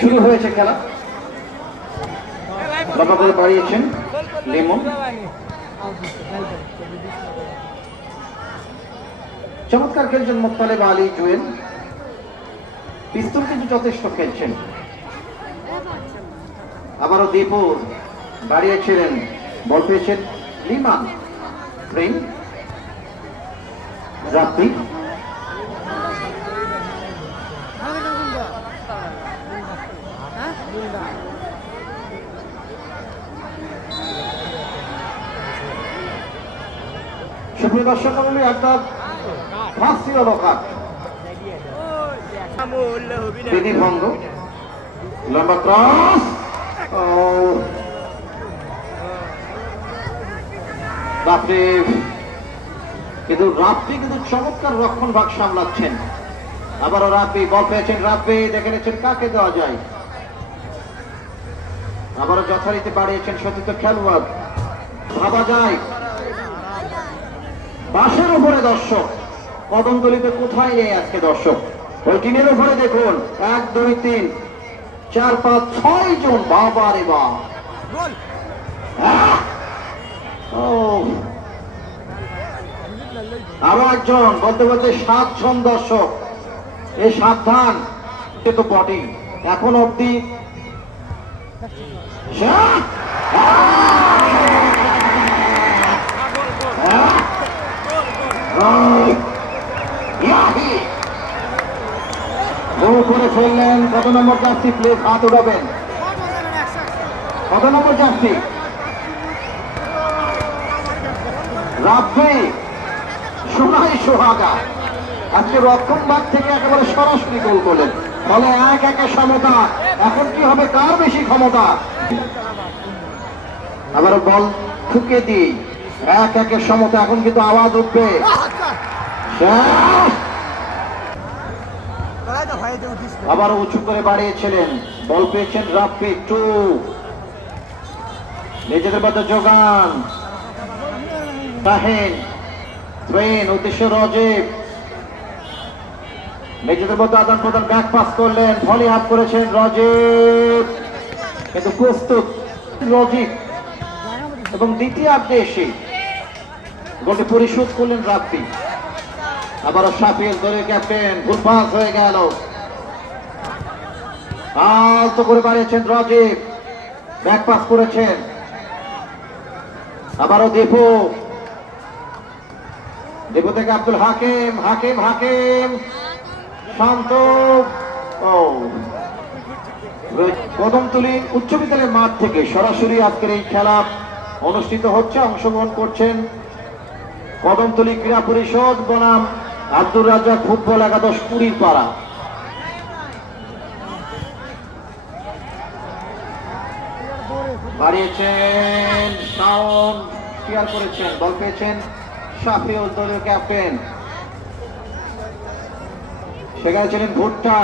শুরু হয়েছে খেলা। লম্বা করে বাড়িয়েছেন লেমন। চমৎকার খেলছেন মোত্তালেব আলী, জুয়েল। পিস্তল কিন্তু যথেষ্ট খেলছেন। আবারও দীপুর বাড়িয়েছিলেন। বল পেয়েছেন লিমান প্রেম। রাত্রি। ভঙ্গ লম্বা ক্রস। কিন্তু রাফি কিন্তু চমৎকার রক্ষণ ভাগ সামলাচ্ছেন। আবারও রাফি বল পেয়েছেন রাফি দেখে নিচ্ছেন কাকে দেওয়া যায়। আবারও যথারীতি বাড়িয়েছেন সতীর্থ খেলোয়াড়। ভাবা যায়। বাসের উপরে দর্শক। কদমতলিতে কোথায় নেই আজকে দর্শক? ওই টিনের উপরে দেখুন এক দুই তিন চার পাঁচ ছয় জন বাবা রে বা আরও একজন বলতে বলতে সাতজন দর্শক। এই সাবধান সে তো বটেই। এখন অব্দি গোল করে ফেললেন। কত নম্বর জার্সি? প্লেস হাত উঠাবেন। কত নম্বর জার্সি? রাব্বি, সোনাই সোহাগা। আজকে রক্ষণ ভাগ থেকে একেবারে সরাসরি গোল করলেন। ফলে এক একে সমতা। এখন কি হবে? কার বেশি ক্ষমতা? আবার বল ঠুকে দিই। এক একের সমতা, এখন কিন্তু আওয়াজ উঠবে! আবার উঁচু করে বাড়িয়েছিলেন। বল পেয়েছেন রাফি, টু। নিজেদের মধ্যে যোগান। তাহেন ট্রেন উদ্দেশ্য রজেব। নিজেদের মধ্যে আদান প্রদান ব্যাক পাস করলেন ভলি হাফ করেছেন রজেব। কিন্তু প্রস্তুত রজিব। এবং দ্বিতীয় আপনি এসে গোলটি পরিশোধ করলেন রাফি আবারও সাফিল দলের ক্যাপ্টেন, ভুল পাস হয়ে গেল। আলতো করে বাড়িয়েছেন রাজীব। ব্যাক পাস করেছেন। আবারও দীপু। দীপু থেকে আব্দুল হাকিম হাকিম হাকিম। শান্ত। ও। কদমতলি উচ্চ বিদ্যালয়ের মাঠ থেকে সরাসরি আজকের এই খেলা অনুষ্ঠিত হচ্ছে, অংশগ্রহণ করছেন কদমতলি ক্রীড়া পরিষদ, বনাম আব্দুর রাজাক ফুটবল একাদশ পুরীর পাড়া। বাড়িয়েছেন ক্লিয়ার করেছেন, বল পেয়েছেন শাফিউল, দলীয় ক্যাপ্টেন সেখানে ছিলেন ভুট্টা।